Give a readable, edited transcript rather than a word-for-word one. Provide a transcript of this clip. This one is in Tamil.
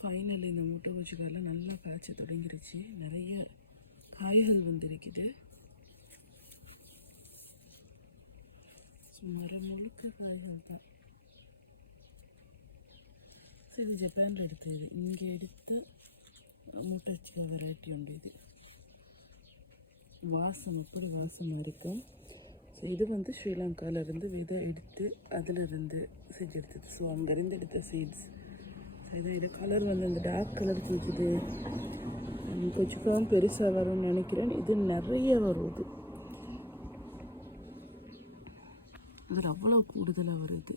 ஃபைனலி இந்த முட்டை கொச்சிக்காயில் நல்லா காய்ச்ச தொடங்கிருச்சு. நிறைய காய்கள் வந்திருக்குது. மரம் முழுக்க காய்கள் தான். சரி, ஜப்பானில் எடுத்தது. இங்கே எடுத்த முட்டை கொச்சிக்காய் வெரைட்டி உண்டு. இது வாசம் அப்படி வாசமாக இருக்கும். ஸோ இது வந்து ஸ்ரீலங்காவிலேருந்து விதை எடுத்து அதிலிருந்து செஞ்சு எடுத்தது. ஸோ அங்கேருந்து எடுத்த சீட்ஸ். இது கலர் வந்து அந்த டார்க் கலர் கொடுக்குது. கொச்சிக்காயும் பெருசாக வரும்னு நினைக்கிறேன். இது நிறைய வருது. அது அவ்வளோ கூடுதலாக வருது.